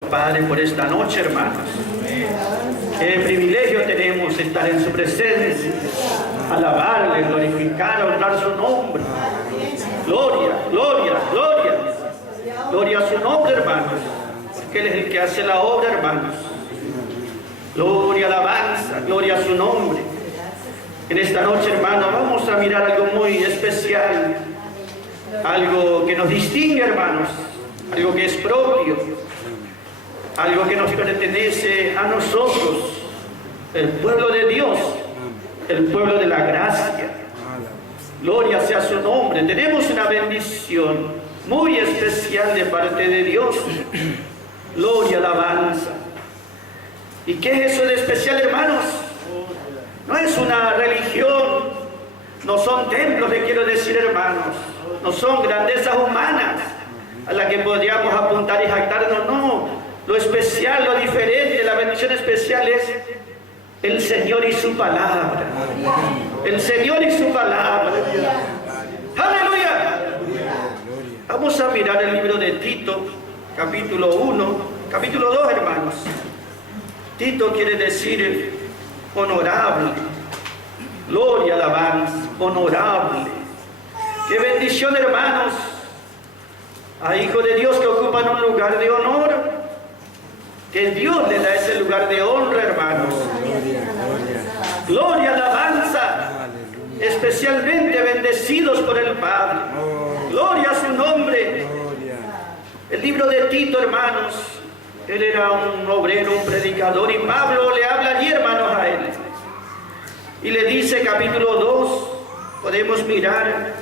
Padre, por esta noche, hermanos. Qué privilegio tenemos estar en su presencia, alabarle, glorificar, honrar su nombre. Gloria, gloria, gloria. Gloria a su nombre, hermanos, porque Él es el que hace la obra, hermanos. Gloria, alabanza, gloria a su nombre. En esta noche, hermanos, vamos a mirar algo muy especial, algo que nos distingue, hermanos, algo que es propio, algo que nos pertenece a nosotros, el pueblo de Dios, el pueblo de la gracia. Gloria sea su nombre. Tenemos una bendición muy especial de parte de Dios. Gloria, alabanza. ¿Y qué es eso de especial, hermanos? No es una religión, no son templos, le quiero decir, hermanos, no son grandezas humanas a las que podríamos apuntar y jactarnos, no. Lo especial, lo diferente, la bendición especial es el Señor y su palabra. El Señor y su palabra. ¡Aleluya! Vamos a mirar el libro de Tito, capítulo 1, capítulo 2, hermanos. Tito quiere decir honorable. Gloria, alabanza, honorable. ¡Qué bendición, hermanos! A hijos de Dios que ocupan un lugar de honor, que Dios le da ese lugar de honra, hermanos. Gloria, alabanza, especialmente bendecidos por el Padre. Gloria a su nombre. El libro de Tito, hermanos, él era un obrero, un predicador, y Pablo le habla allí, hermanos, a él. Y le dice, capítulo 2, podemos mirar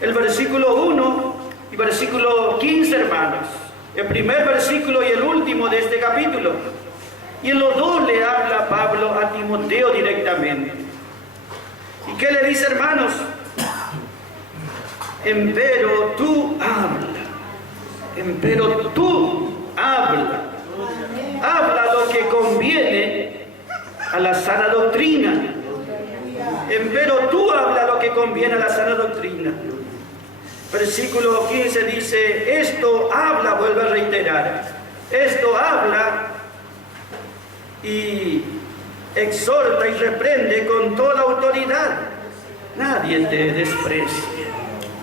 el versículo 1 y versículo 15, hermanos. El primer versículo y el último de este capítulo. Y en los dos le habla Pablo a Timoteo directamente. ¿Y qué le dice, hermanos? Empero tú habla. Empero tú habla. Habla lo que conviene a la sana doctrina. Empero tú habla lo que conviene a la sana doctrina. Versículo 15 dice, esto habla, vuelve a reiterar, esto habla y exhorta y reprende con toda autoridad. Nadie te desprecia.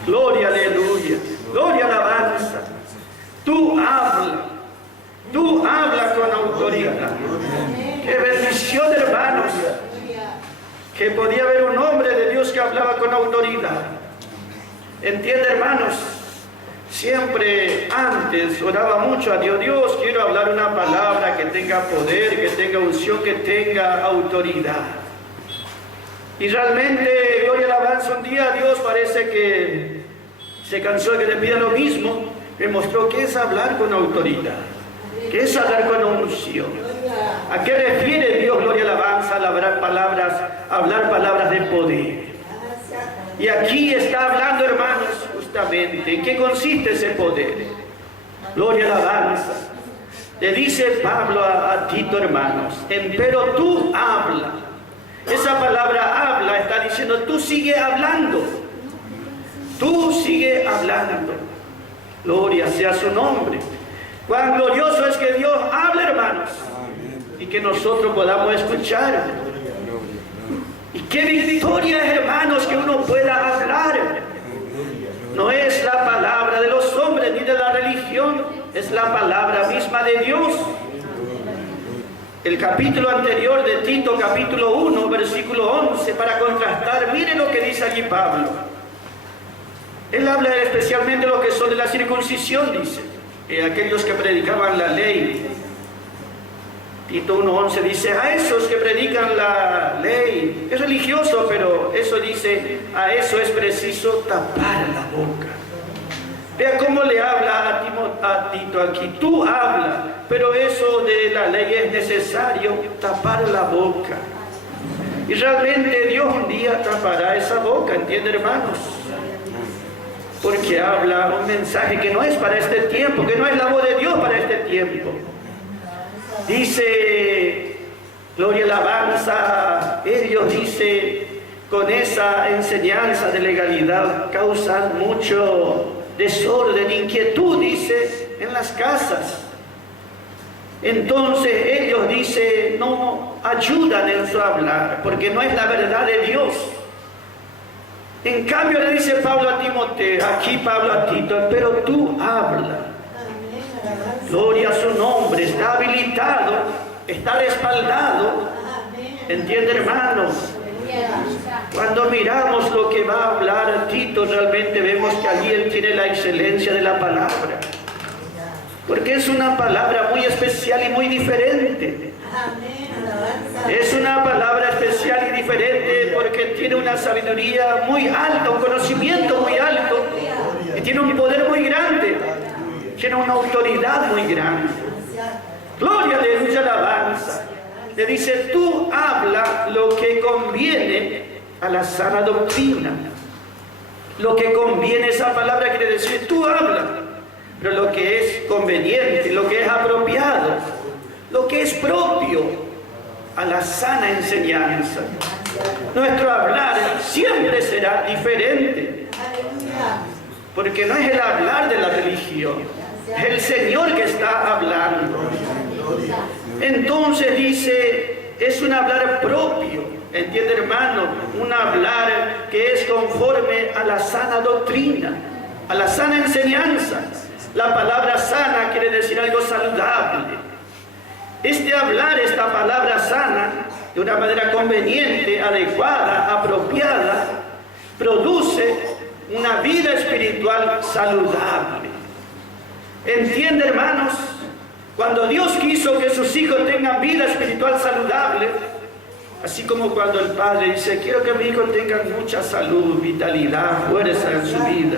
Gloria, aleluya. Gloria, alabanza. Tú habla con autoridad. Qué bendición, hermanos, que podía haber un hombre de Dios que hablaba con autoridad. Entiende, hermanos, siempre antes oraba mucho a Dios. Dios, quiero hablar una palabra que tenga poder, que tenga unción, que tenga autoridad. Y realmente, gloria, alabanza, un día Dios parece que se cansó de que le pida lo mismo. Me mostró que es hablar con autoridad, que es hablar con unción. ¿A qué refiere Dios, gloria, alabanza, al hablar palabras de poder? Y aquí está hablando, hermanos, justamente, ¿en qué consiste ese poder? Gloria, alabanza. Le dice Pablo a Tito, hermanos, empero tú habla. Esa palabra habla está diciendo, tú sigue hablando. Tú sigue hablando. Gloria sea su nombre. Cuán glorioso es que Dios hable, hermanos, y que nosotros podamos escuchar. Y qué victoria es, hermanos, que uno pueda hablar. No es la palabra de los hombres ni de la religión, es la palabra misma de Dios. El capítulo anterior de Tito, capítulo 1, versículo 11, para contrastar, miren lo que dice allí Pablo. Él habla especialmente de lo que son de la circuncisión, dice, aquellos que predicaban la ley. Tito 1:11 dice, a esos que predican la ley, es religioso, pero eso dice, a eso es preciso tapar la boca. Vea cómo le habla a Tito aquí, tú habla, pero eso de la ley es necesario tapar la boca. Y realmente Dios un día tapará esa boca, ¿entiende, hermanos? Porque habla un mensaje que no es para este tiempo, que no es la voz de Dios para este tiempo. Dice, gloria, alabanza, ellos, dice, con esa enseñanza de legalidad causan mucho desorden, inquietud, dice, en las casas. Entonces ellos, dice, no ayudan en su hablar, porque no es la verdad de Dios. En cambio le dice Pablo a Timoteo, aquí Pablo a Tito, pero tú habla. Gloria a su nombre, está habilitado, está respaldado. ¿Entiende, hermanos? Cuando miramos lo que va a hablar Tito, realmente vemos que allí él tiene la excelencia de la palabra. Porque es una palabra muy especial y muy diferente. Es una palabra especial y diferente porque tiene una sabiduría muy alta, un conocimiento muy alto, y tiene un poder muy grande, tiene una autoridad muy grande. Gloria, aleluya, alabanza. Le dice, tú habla lo que conviene a la sana doctrina. Lo que conviene, esa palabra quiere decir, tú habla, pero lo que es conveniente, lo que es apropiado, lo que es propio a la sana enseñanza. Nuestro hablar siempre será diferente, porque no es el hablar de la religión, es el Señor que está hablando. Entonces dice, es un hablar propio, ¿entiende, hermano? Un hablar que es conforme a la sana doctrina, a la sana enseñanza. La palabra sana quiere decir algo saludable. Este hablar, esta palabra sana, de una manera conveniente, adecuada, apropiada, produce una vida espiritual saludable. ¿Entiende, hermanos? Cuando Dios quiso que sus hijos tengan vida espiritual saludable, así como cuando el Padre dice, quiero que mis hijos tengan mucha salud, vitalidad, fuerza en su vida,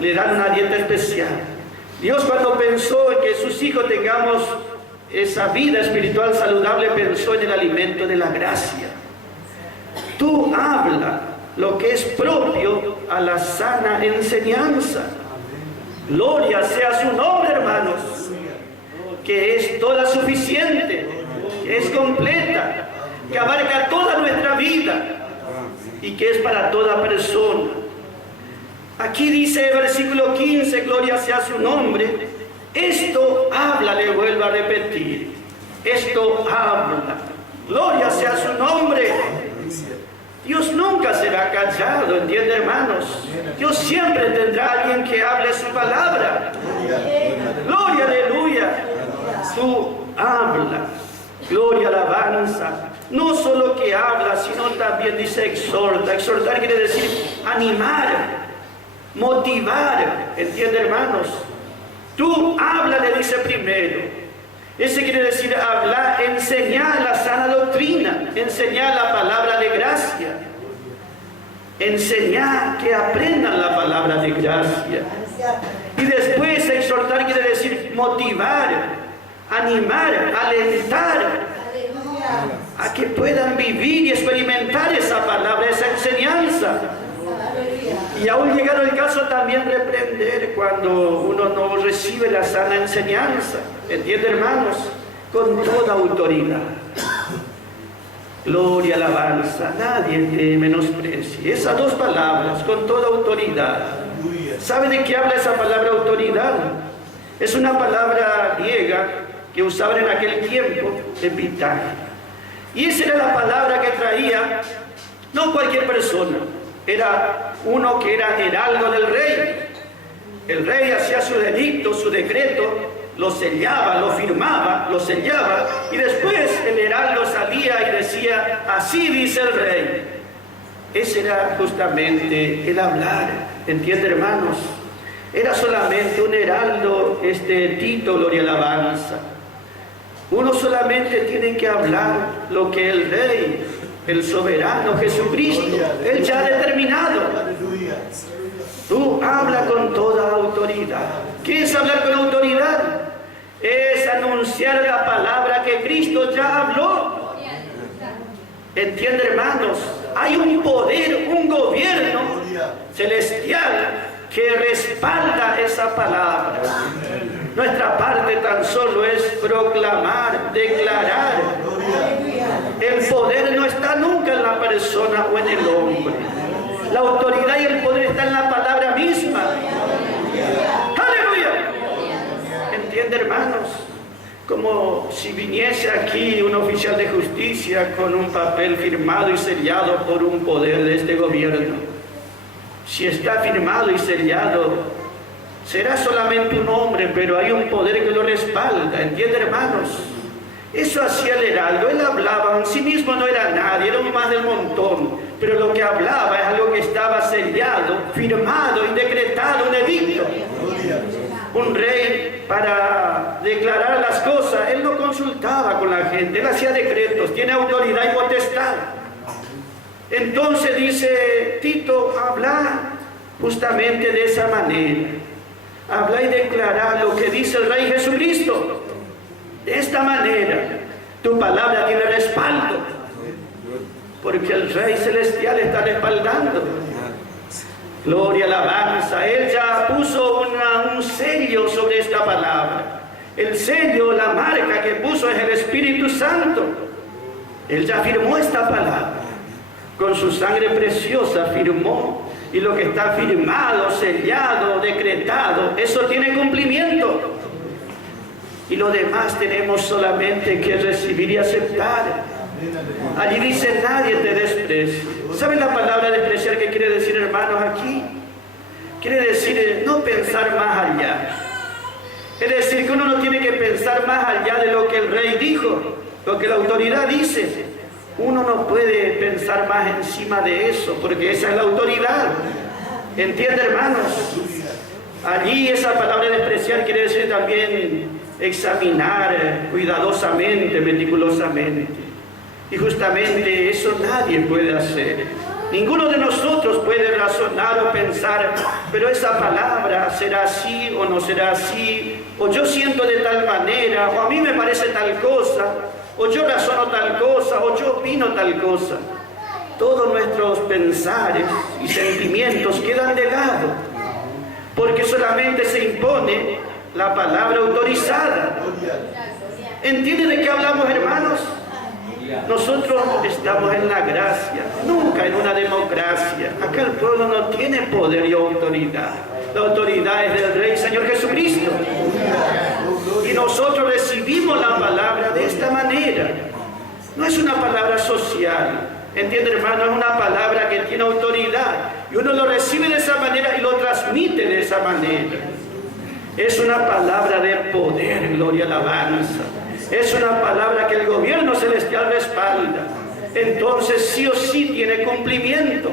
le dan una dieta especial. Dios, cuando pensó en que sus hijos tengamos esa vida espiritual saludable, pensó en el alimento de la gracia. Tú habla lo que es propio a la sana enseñanza. Gloria sea su nombre, hermanos, que es toda suficiente, que es completa, que abarca toda nuestra vida y que es para toda persona. Aquí dice el versículo 15, gloria sea su nombre, esto habla, le vuelvo a repetir, esto habla, gloria sea su nombre. Dios nunca será callado, ¿entiende, hermanos? Dios siempre tendrá a alguien que hable su palabra. Gloria, aleluya. Tú habla, gloria, alabanza. No solo que habla, sino también dice exhorta. Exhortar quiere decir animar, motivar, ¿entiende, hermanos? Tú habla, le dice primero. Ese quiere decir hablar, enseñar la sana doctrina, enseñar la palabra de gracia, enseñar que aprendan la palabra de gracia. Y después exhortar quiere decir motivar, animar, alentar a que puedan vivir y experimentar esa palabra, esa enseñanza. Y aún llegado el caso también reprender cuando uno no recibe la sana enseñanza. ¿Entiende, hermanos? Con toda autoridad. Gloria, alabanza. Nadie te menosprecie. Esas dos palabras, con toda autoridad. ¿Sabe de qué habla esa palabra autoridad? Es una palabra griega que usaban en aquel tiempo, epitai. Y esa era la palabra que traía no cualquier persona. Era uno que era heraldo del rey. El rey hacía su edicto, su decreto, lo sellaba, lo firmaba, lo sellaba, y después el heraldo salía y decía, así dice el rey. Ese era justamente el hablar, ¿entiende, hermanos? Era solamente un heraldo, Tito, gloria, alabanza. Uno solamente tiene que hablar lo que el rey, el soberano Jesucristo, Él ya ha determinado. Tú habla con toda autoridad. ¿Qué es hablar con autoridad? Es anunciar la palabra que Cristo ya habló. ¿Entiende, hermanos? Hay un poder, un gobierno celestial que respalda esa palabra. Nuestra parte tan solo es proclamar, declarar. El poder no está nunca en la persona o en el hombre. La autoridad y el poder están en la palabra misma. ¡Aleluya! ¿Entiende, hermanos? como si viniese aquí un oficial de justicia con un papel firmado y sellado por un poder de este gobierno. Si está firmado y sellado, será solamente un hombre, pero hay un poder que lo respalda, ¿entiende, hermanos? Eso hacía el heraldo. Él hablaba, en sí mismo no era nadie, era un más del montón, pero lo que hablaba es algo que estaba sellado, firmado y decretado, un edicto. Un rey, para declarar las cosas, él no consultaba con la gente, él hacía decretos, tiene autoridad y potestad. Entonces dice Tito, habla justamente de esa manera, habla y declara lo que dice el Rey Jesucristo. De esta manera, tu palabra tiene respaldo, porque el Rey Celestial está respaldando. Gloria, alabanza. Él ya puso un sello sobre esta palabra. El sello, la marca que puso es el Espíritu Santo. Él ya firmó esta palabra. Con su sangre preciosa firmó. Y lo que está firmado, sellado, decretado, eso tiene cumplimiento. Y lo demás tenemos solamente que recibir y aceptar. Allí dice, nadie te desprecie. ¿Saben la palabra despreciar qué quiere decir, hermanos, aquí? Quiere decir no pensar más allá. Es decir, que uno no tiene que pensar más allá de lo que el rey dijo, lo que la autoridad dice. Uno no puede pensar más encima de eso, porque esa es la autoridad. ¿Entiende, hermanos? Allí esa palabra despreciar quiere decir también examinar cuidadosamente, meticulosamente. Y justamente eso nadie puede hacer. Ninguno de nosotros puede razonar o pensar, pero esa palabra será así o no será así, o yo siento de tal manera, o a mí me parece tal cosa, o yo razono tal cosa, o yo opino tal cosa. Todos nuestros pensares y sentimientos quedan de lado, porque solamente se impone la palabra autorizada. ¿Entienden de qué hablamos, hermanos? Nosotros estamos en la gracia, nunca en una democracia. Acá el pueblo no tiene poder y autoridad. La autoridad es del Rey Señor Jesucristo. Y nosotros recibimos la palabra de esta manera. No es una palabra social. ¿Entiende, hermano? Es una palabra que tiene autoridad. Y uno lo recibe de esa manera y lo transmite de esa manera. Es una palabra de poder, gloria, alabanza. Es una palabra que el gobierno celestial respalda. Entonces sí o sí tiene cumplimiento.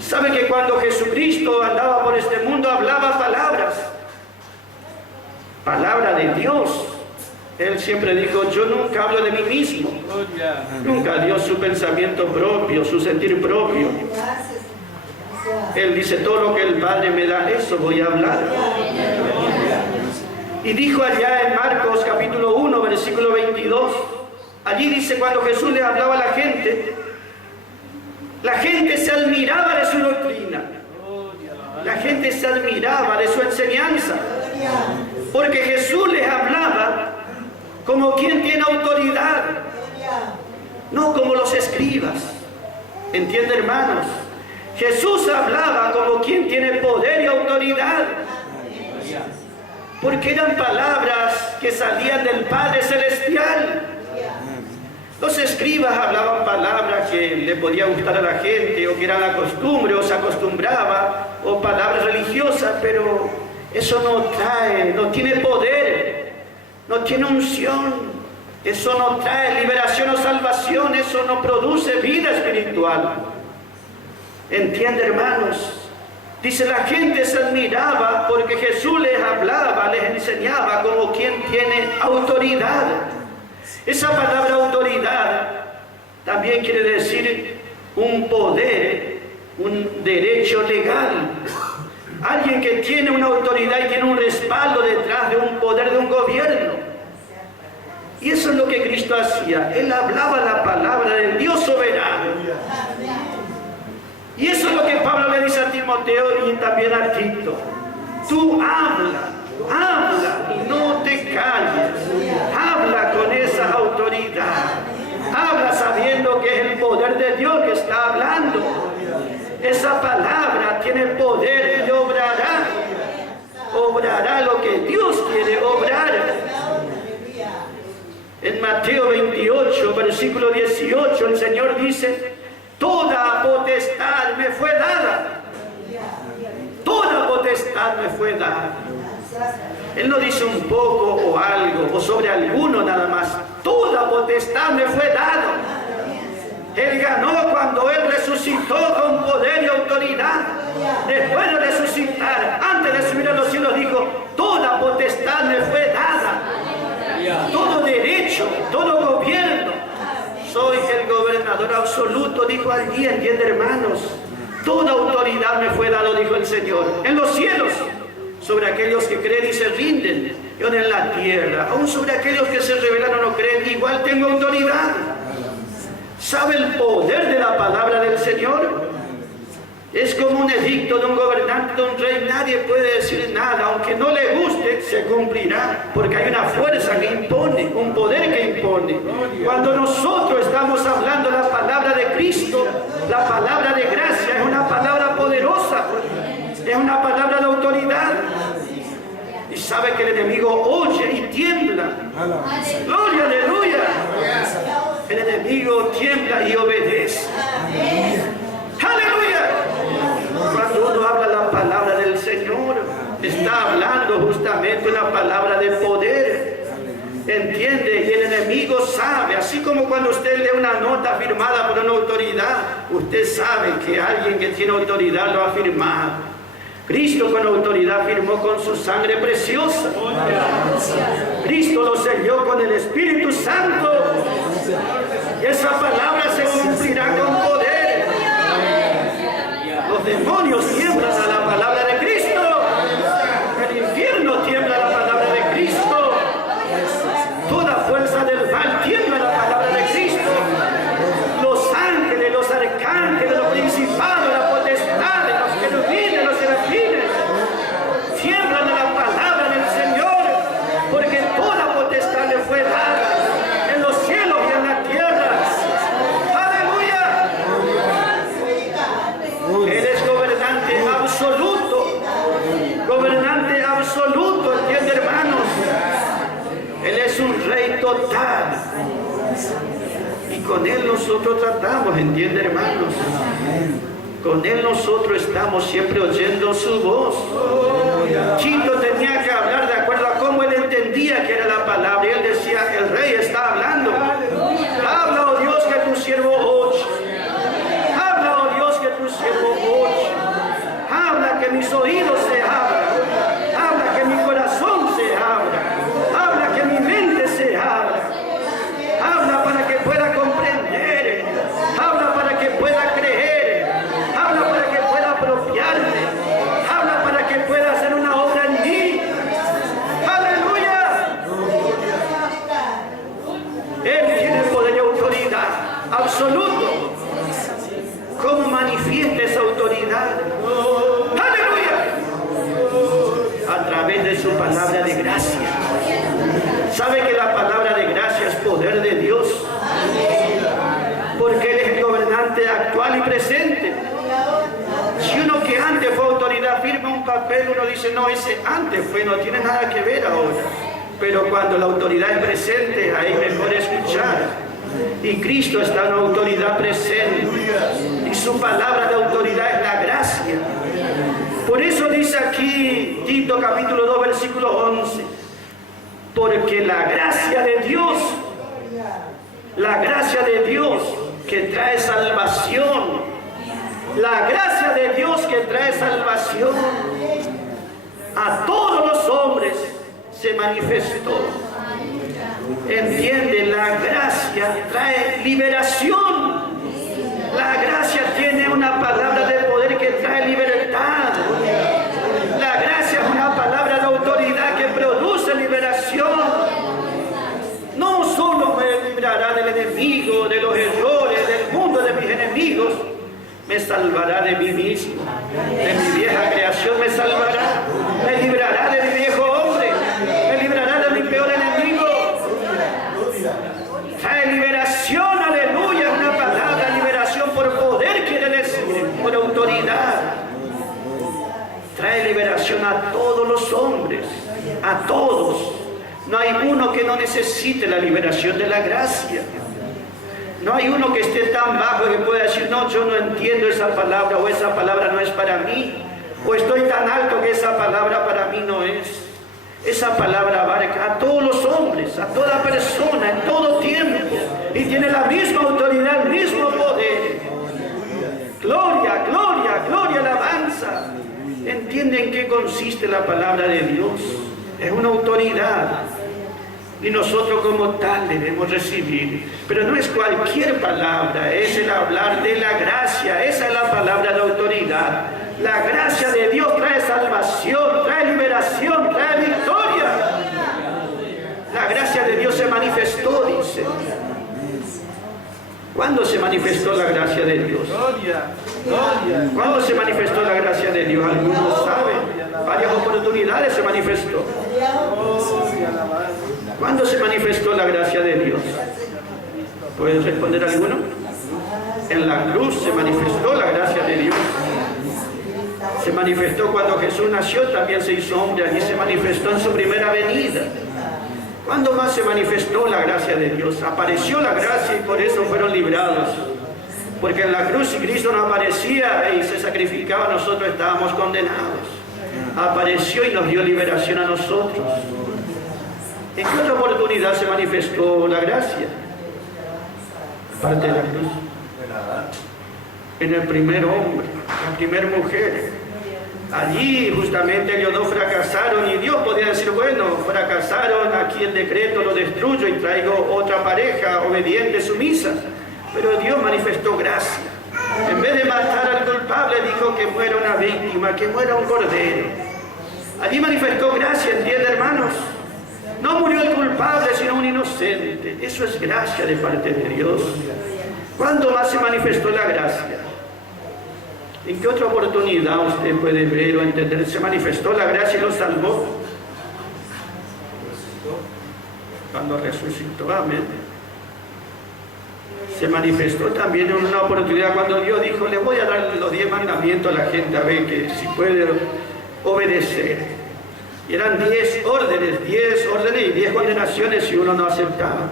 ¿Sabe que cuando Jesucristo andaba por este mundo hablaba palabras? Palabra de Dios. Él siempre dijo, yo nunca hablo de mí mismo. Nunca dio su pensamiento propio, su sentir propio. Él dice, todo lo que el Padre me da, eso voy a hablar. Y dijo allá en Marcos capítulo 1, versículo 22, allí dice, cuando Jesús le hablaba a la gente se admiraba de su doctrina, la gente se admiraba de su enseñanza, porque Jesús les hablaba como quien tiene autoridad, no como los escribas. ¿Entiende, hermanos? Jesús hablaba como quien tiene poder y autoridad, porque eran palabras que salían del Padre Celestial. Los escribas hablaban palabras que le podía gustar a la gente, o que era la costumbre, o se acostumbraba, o palabras religiosas, pero eso no tiene poder, no tiene unción, eso no trae liberación o salvación, eso no produce vida espiritual. ¿Entiende, hermanos? Dice, la gente se admiraba porque Jesús les hablaba, les enseñaba como quien tiene autoridad. Esa palabra autoridad también quiere decir un poder, un derecho legal. Alguien que tiene una autoridad y tiene un respaldo detrás de un poder de un gobierno. Y eso es lo que Cristo hacía. Él hablaba la palabra del Dios soberano. Y eso es lo que Pablo le dice a Timoteo y también a Tito. Tú habla y no te calles. Habla con esa autoridad. Habla sabiendo que es el poder de Dios que está hablando. Esa palabra tiene poder y obrará. Obrará lo que Dios quiere obrar. En Mateo 28, versículo 18, el Señor dice, toda potestad me fue dada. Toda potestad me fue dada. Él no dice un poco o algo, o sobre alguno nada más. Toda potestad me fue dada. Él ganó cuando Él resucitó con poder y autoridad. Después de resucitar, antes de subir a los cielos, dijo, toda potestad me fue dada. Todo derecho, todo gobierno. Soy el gobernador absoluto, dijo allí, ¿entiende, hermanos? Toda autoridad me fue dada, dijo el Señor, en los cielos, sobre aquellos que creen y se rinden, y en la tierra, aún sobre aquellos que se rebelan o no creen, igual tengo autoridad. ¿Sabe el poder de la palabra del Señor? Es como un edicto de un gobernante, de un rey. Nadie puede decir nada, aunque no le guste, se cumplirá, porque hay una fuerza que impone, un poder que impone. Cuando nosotros estamos hablando la palabra de Cristo, la palabra de gracia es una palabra poderosa, es una palabra de autoridad. Y sabe que el enemigo oye y tiembla. Gloria, aleluya. El enemigo tiembla y obedece. Aleluya. Cuando uno habla la palabra del Señor, está hablando justamente una palabra de poder. ¿Entiende? Y el enemigo sabe, así como cuando usted lee una nota firmada por una autoridad, usted sabe que alguien que tiene autoridad lo ha firmado. Cristo con autoridad firmó con su sangre preciosa. Cristo lo selló con el Espíritu Santo. Y esa palabra se cumplirá con poder. Los demonios tiemblan a la palabra de Cristo. El infierno tiembla a la palabra de Cristo. Toda fuerza del mal tiembla a la palabra de Cristo. Los ángeles, los arcángeles, los principados, las potestades, los querubines, los serafines, tiemblan a la palabra del Señor, porque toda potestad le fue dada en los cielos y en la tierra. ¡Aleluya! Él es gobernante absoluto, ¿entiende, hermanos? Él es un rey total. Y con Él nosotros tratamos, ¿entiende, hermanos? Con Él nosotros estamos siempre oyendo su voz. Tito tenía que hablar de acuerdo a cómo él entendía que era la palabra. Y él decía, el rey está hablando. Habla, oh Dios, que tu siervo oye. Habla, oh Dios, que tu siervo oye. Habla, que mis oídos se abran. Habla, que mi corazón se abra. Habla, que mi mente se abra. Habla para que pueda comprender. Habla para que pueda creer. Habla para que pueda apropiarme. Habla para que pueda hacer una obra en mí. ¡Aleluya! Él tiene poder y autoridad absoluto. ¿Cómo manifiesta esa autoridad? ¡Aleluya! A través de su palabra de gracia. ¿Sabe que la palabra de gracia es poder de Dios? Porque Él es el gobernante actual y presente. Si uno que antes fue autoridad firma un papel, uno dice, no, ese antes fue, no tiene nada que ver ahora. Pero cuando la autoridad es presente, ahí mejor escuchar. Y Cristo está en autoridad presente. Y su palabra de autoridad es la gracia. Por eso dice aquí, Tito capítulo 2, versículo 11. Porque la gracia de Dios que trae salvación, la gracia de Dios que trae salvación a todos los hombres se manifestó. Entiende, la gracia trae liberación. La gracia tiene una palabra de poder que trae libertad. La gracia es una palabra de autoridad que produce liberación. No solo me librará del enemigo, de los errores, del mundo de mis enemigos, me salvará de mí mismo, de mi vieja creación me salvará, me librará de mi viejo hombre, me librará de mi peor enemigo. Trae liberación, aleluya, es una palabra, liberación por poder, quiere decir, por autoridad. Trae liberación a todos los hombres, a todos. No hay uno que no necesite la liberación de la gracia. No hay uno que esté tan bajo que pueda decir, no, yo no entiendo esa palabra, o esa palabra no es para mí, o estoy tan alto que esa palabra para mí no es. Esa palabra abarca a todos los hombres, a toda persona, en todo tiempo, y tiene la misma autoridad, el mismo poder. Gloria, gloria, gloria, alabanza. ¿Entienden en qué consiste la palabra de Dios? Es una autoridad. Y nosotros como tal debemos recibir. Pero no es cualquier palabra, es el hablar de la gracia. Esa es la palabra de autoridad. La gracia de Dios trae salvación, trae liberación, trae victoria. La gracia de Dios se manifestó, dice. ¿Cuándo se manifestó la gracia de Dios? ¿Cuándo se manifestó la gracia de Dios? Algunos saben. Varias oportunidades se manifestó. ¿Cuándo se manifestó la gracia de Dios? ¿Puede responder alguno? En la cruz se manifestó la gracia de Dios. Se manifestó cuando Jesús nació, también se hizo hombre, allí se manifestó en su primera venida. ¿Cuándo más se manifestó la gracia de Dios? Apareció la gracia y por eso fueron librados. Porque en la cruz, si Cristo no aparecía y se sacrificaba, nosotros estábamos condenados. Apareció y nos dio liberación a nosotros. ¿En qué otra oportunidad se manifestó la gracia? Aparte de la cruz. En el primer hombre, la primera mujer. Allí justamente ellos dos fracasaron y Dios podía decir, bueno, fracasaron, aquí el decreto lo destruyo y traigo otra pareja obediente, sumisa. Pero Dios manifestó gracia. En vez de matar al culpable, dijo que muera una víctima, que muera un cordero. Allí manifestó gracia, ¿entiende, hermanos? No murió el culpable, sino un inocente. Eso es gracia de parte de Dios. ¿Cuándo más se manifestó la gracia? ¿En qué otra oportunidad usted puede ver o entender? ¿Se manifestó la gracia y lo salvó? Cuando resucitó, amén. Se manifestó también en una oportunidad cuando Dios dijo, le voy a dar los 10 mandamientos a la gente a ver que si puede obedecer. Y eran 10 órdenes y 10 condenaciones si uno no aceptaba.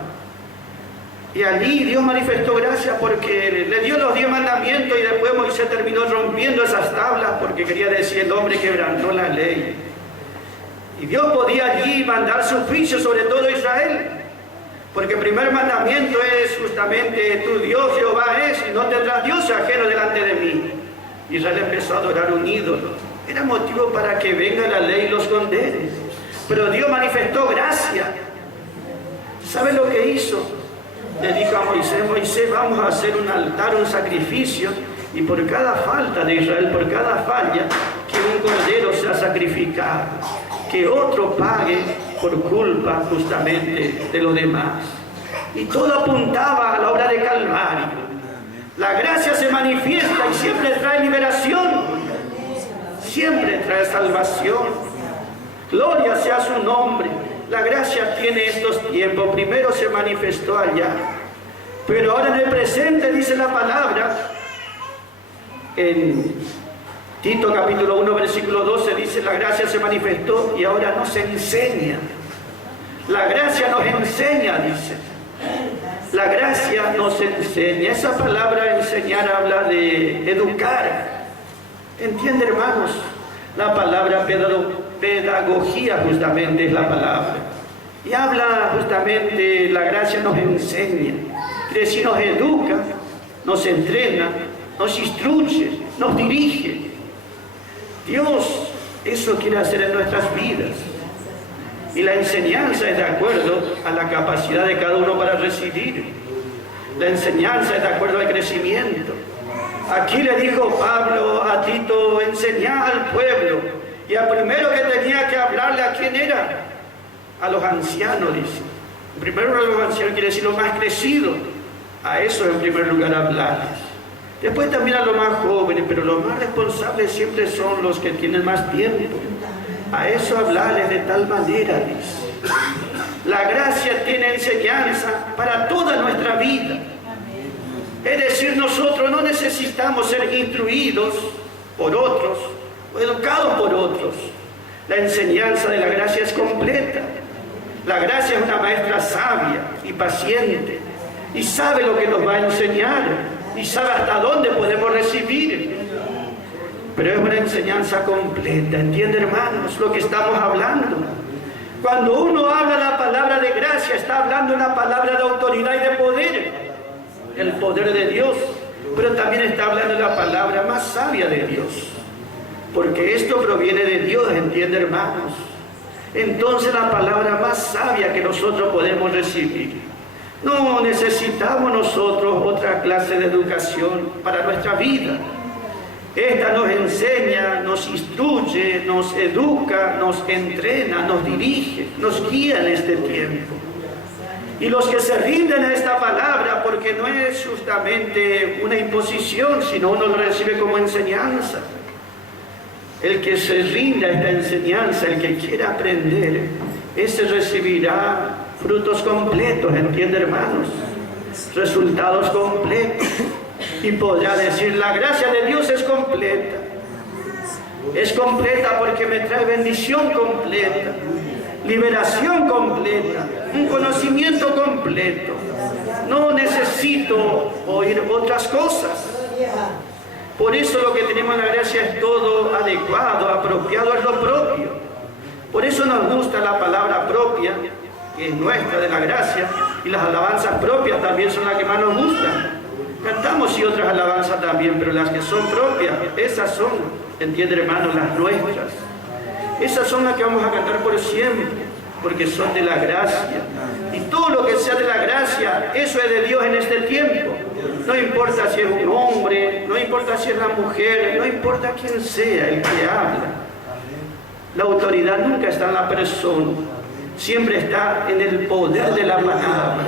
Y allí Dios manifestó gracia porque le dio los 10 mandamientos y después Moisés terminó rompiendo esas tablas porque quería decir el hombre quebrantó la ley. Y Dios podía allí mandar su juicio sobre todo Israel. Porque el primer mandamiento es justamente tu Dios Jehová es y no tendrás Dios ajeno delante de mí. Israel empezó a adorar un ídolo. Era motivo para que venga la ley y los condene. Pero Dios manifestó gracia. ¿Sabe lo que hizo? Le dijo a Moisés, Moisés, vamos a hacer un altar, un sacrificio, y por cada falta de Israel, por cada falla, que un cordero sea sacrificado, que otro pague por culpa justamente de los demás. Y todo apuntaba a la obra de Calvario. La gracia se manifiesta y siempre trae liberación, siempre trae salvación. Gloria sea su nombre. La gracia tiene estos tiempos. Primero se manifestó allá, pero ahora en el presente dice la palabra en Tito capítulo 1 versículo 12 dice la gracia se manifestó y ahora nos enseña. La gracia nos enseña, dice. La gracia nos enseña. Esa palabra enseñar habla de educar. ¿Entiende, hermanos? La palabra pedagogía justamente es la palabra. Y habla justamente, la gracia nos enseña. Quiere decir, nos educa, nos entrena, nos instruye, nos dirige. Dios eso quiere hacer en nuestras vidas. Y la enseñanza es de acuerdo a la capacidad de cada uno para recibir. La enseñanza es de acuerdo al crecimiento. Aquí le dijo Pablo a Tito, enseñá al pueblo. Y al primero que tenía que hablarle, ¿a quién era? A los ancianos, dice. En primer lugar, los ancianos quiere decir los más crecidos. A eso en primer lugar hablarles. Después también a los más jóvenes, pero los más responsables siempre son los que tienen más tiempo. A eso hablarles de tal manera, dice. La gracia tiene enseñanza para toda nuestra vida. Es decir, nosotros no necesitamos ser instruidos por otros o educados por otros. La enseñanza de la gracia es completa. La gracia es una maestra sabia y paciente, y sabe lo que nos va a enseñar, y sabe hasta dónde podemos recibir. Pero es una enseñanza completa, ¿entiende, hermanos, lo que estamos hablando? Cuando uno habla la palabra de gracia, está hablando una palabra de autoridad y de poder, el poder de Dios, pero también está hablando la palabra más sabia de Dios, porque esto proviene de Dios, ¿entiende, hermanos? Entonces la palabra más sabia que nosotros podemos recibir. No necesitamos nosotros otra clase de educación para nuestra vida. Esta nos enseña, nos instruye, nos educa, nos entrena, nos dirige, nos guía en este tiempo. Y los que se rinden a esta palabra, porque no es justamente una imposición, sino uno lo recibe como enseñanza. El que se rinda a esta enseñanza, el que quiera aprender, ese recibirá frutos completos, ¿entiende, hermanos? Resultados completos. Y podrá decir, la gracia de Dios es completa. Es completa porque me trae bendición completa, liberación completa, un conocimiento completo. No necesito oír otras cosas. Por eso lo que tenemos en la gracia es todo adecuado, apropiado, es lo propio. Por eso nos gusta la palabra propia, que es nuestra de la gracia, y las alabanzas propias también son las que más nos gustan. Cantamos y otras alabanzas también, pero las que son propias, esas son, entiende, hermanos, las nuestras. Esas son las que vamos a cantar por siempre, porque son de la gracia. Y todo lo que sea de la gracia, eso es de Dios en este tiempo. No importa si es un hombre, no importa si es la mujer, no importa quién sea el que habla. La autoridad nunca está en la persona, siempre está en el poder de la palabra,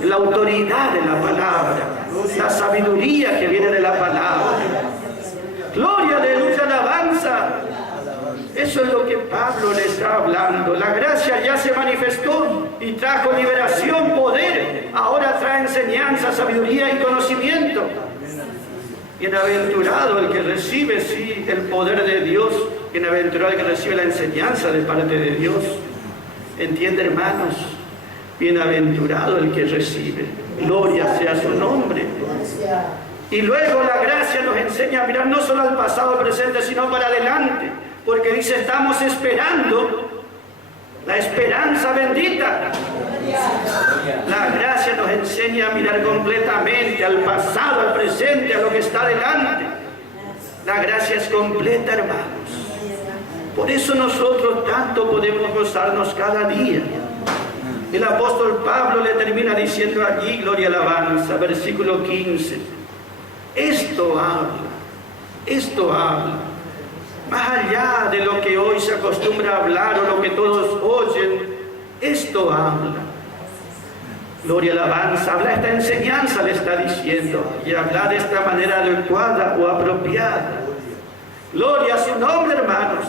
en la autoridad de la palabra, la sabiduría que viene de la palabra. Gloria, aleluya, alabanza. Eso es lo que Pablo le está hablando. La gracia ya se manifestó y trajo liberación, poder. Ahora trae enseñanza, sabiduría y conocimiento. Bienaventurado el que recibe, sí, el poder de Dios. Bienaventurado el que recibe la enseñanza de parte de Dios. ¿Entiende, hermanos? Bienaventurado el que recibe. Gloria sea su nombre. Y luego la gracia nos enseña a mirar no solo al pasado, presente, sino para adelante. Porque dice, estamos esperando la esperanza bendita. La gracia nos enseña a mirar completamente al pasado, al presente, a lo que está delante. La gracia es completa, hermanos. Por eso nosotros tanto podemos gozarnos cada día. El apóstol Pablo le termina diciendo allí, gloria y alabanza, versículo 15. Esto habla. Más allá de lo que hoy se acostumbra a hablar o lo que todos oyen, esto habla. Gloria y alabanza, habla esta enseñanza, le está diciendo, y habla de esta manera adecuada o apropiada. Gloria a su nombre, hermanos.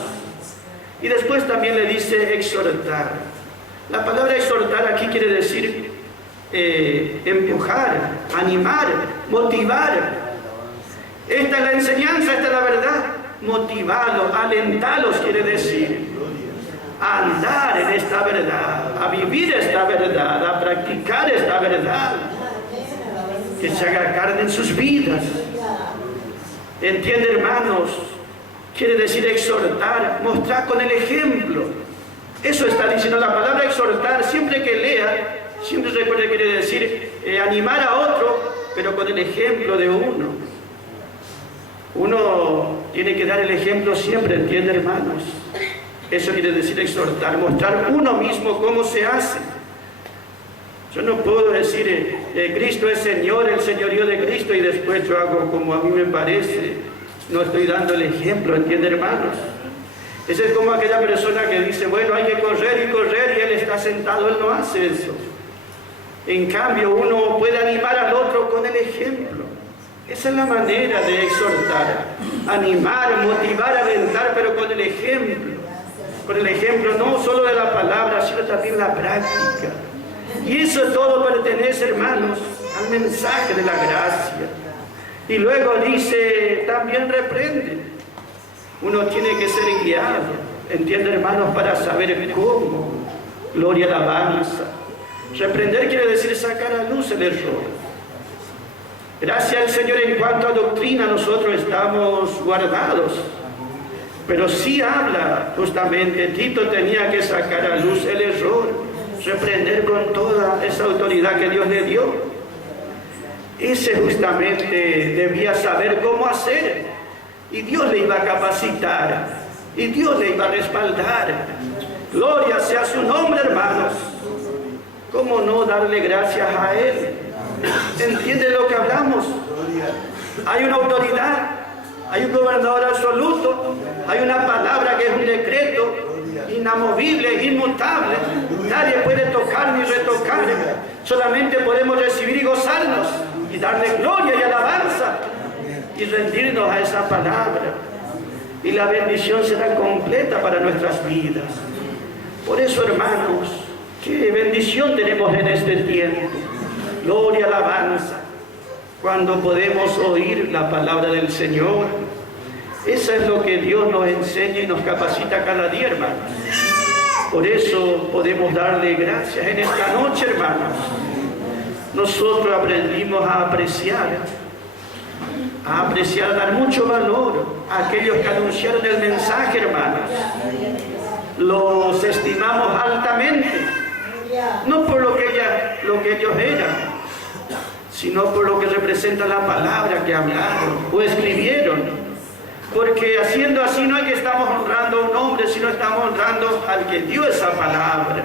Y después también le dice exhortar. La palabra exhortar aquí quiere decir empujar, animar, motivar. Esta es la enseñanza, esta es la verdad. Motivarlos, alentarlos quiere decir a andar en esta verdad, a vivir esta verdad, a practicar esta verdad, que se haga carne en sus vidas. ¿Entiende, hermanos? Quiere decir exhortar, mostrar con el ejemplo. Eso está diciendo la palabra exhortar. Siempre que lea, siempre recuerde que quiere decir animar a otro, pero con el ejemplo de uno. Uno tiene que dar el ejemplo siempre, ¿entiende, hermanos? Eso quiere decir exhortar, mostrar uno mismo cómo se hace. Yo no puedo decir, Cristo es Señor, el señorío de Cristo, y después yo hago como a mí me parece. No estoy dando el ejemplo, ¿entiende, hermanos? Ese es como aquella persona que dice, bueno, hay que correr y correr, y él está sentado, él no hace eso. En cambio, uno puede animar al otro con el ejemplo. Esa es la manera de exhortar, animar, motivar, alentar, pero con el ejemplo. Con el ejemplo no solo de la palabra, sino también la práctica. Y eso todo pertenece, hermanos, al mensaje de la gracia. Y luego dice, también reprende. Uno tiene que ser guiado, ¿entiende, hermanos? Para saber cómo Gloria, alabanza. Reprender quiere decir sacar a luz el error. Gracias al Señor, en cuanto a doctrina nosotros estamos guardados. Pero sí habla justamente, Tito tenía que sacar a luz el error, reprender con toda esa autoridad que Dios le dio. Ese justamente debía saber cómo hacer, y Dios le iba a capacitar, y Dios le iba a respaldar. Gloria sea su nombre, hermanos. ¿Cómo no darle gracias a Él? ¿Entiende lo que hablamos? Hay una autoridad, hay un gobernador absoluto, hay una palabra que es un decreto inamovible, inmutable. Nadie puede tocar ni retocar. Solamente podemos recibir y gozarnos y darle gloria y alabanza y rendirnos a esa palabra. Y la bendición será completa para nuestras vidas. Por eso, hermanos, qué bendición tenemos en este tiempo. Gloria, alabanza, cuando podemos oír la palabra del Señor. Eso es lo que Dios nos enseña y nos capacita cada día, hermanos. Por eso podemos darle gracias en esta noche, hermanos. Nosotros aprendimos a apreciar, a dar mucho valor a aquellos que anunciaron el mensaje, hermanos. Los estimamos altamente, no por lo que ellos eran, sino por lo que representa la palabra que hablaron o escribieron. Porque haciendo así no es que estamos honrando a un hombre, sino estamos honrando al que dio esa palabra.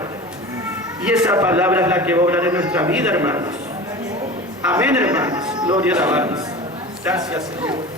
Y esa palabra es la que va a obrar en nuestra vida, hermanos. Amén, hermanos. Gloria a la alabanza. Gracias, Señor.